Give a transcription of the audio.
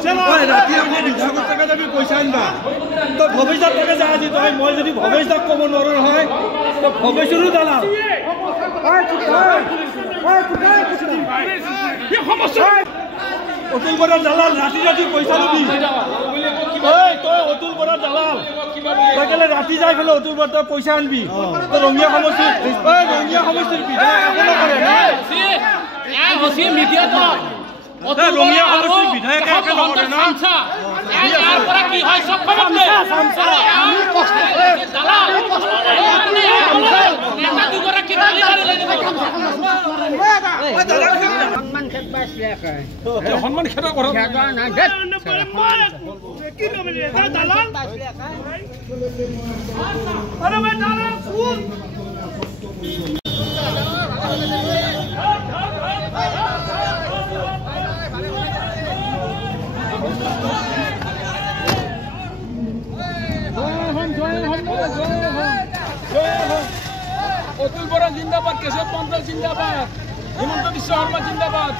ৰাতি আমি ৰিক্সাত টকা যাবি পইচা আনবা তই ভৱেশদাক টকা যা আজি তই মই যদি ভৱেশদাক ক'ব নোৱাৰো নহয় তই ভৱেশৰো দালাল অতুল বৰাৰ দালাল ৰাতি ৰাতি পইচা লবি তই অতুল বৰাৰ দালাল তই কেলে ৰাতি যাই পেলাই অতুল বৰাৰ তই পইচা আনবি তই ৰঙিয়া সমষ্টিৰ বিধায়ক একো নকৰে ৰঙিয়া সমষ্টিৰ বিধায়কে একে নকৰে না সন্মান খেদা কৰা অতুল বৰা জিন্দাবাদ, কেশৱ মহন্ত জিন্দাবাদ, হিমন্ত বিশ্ব শৰ্মা জিন্দাবাদ।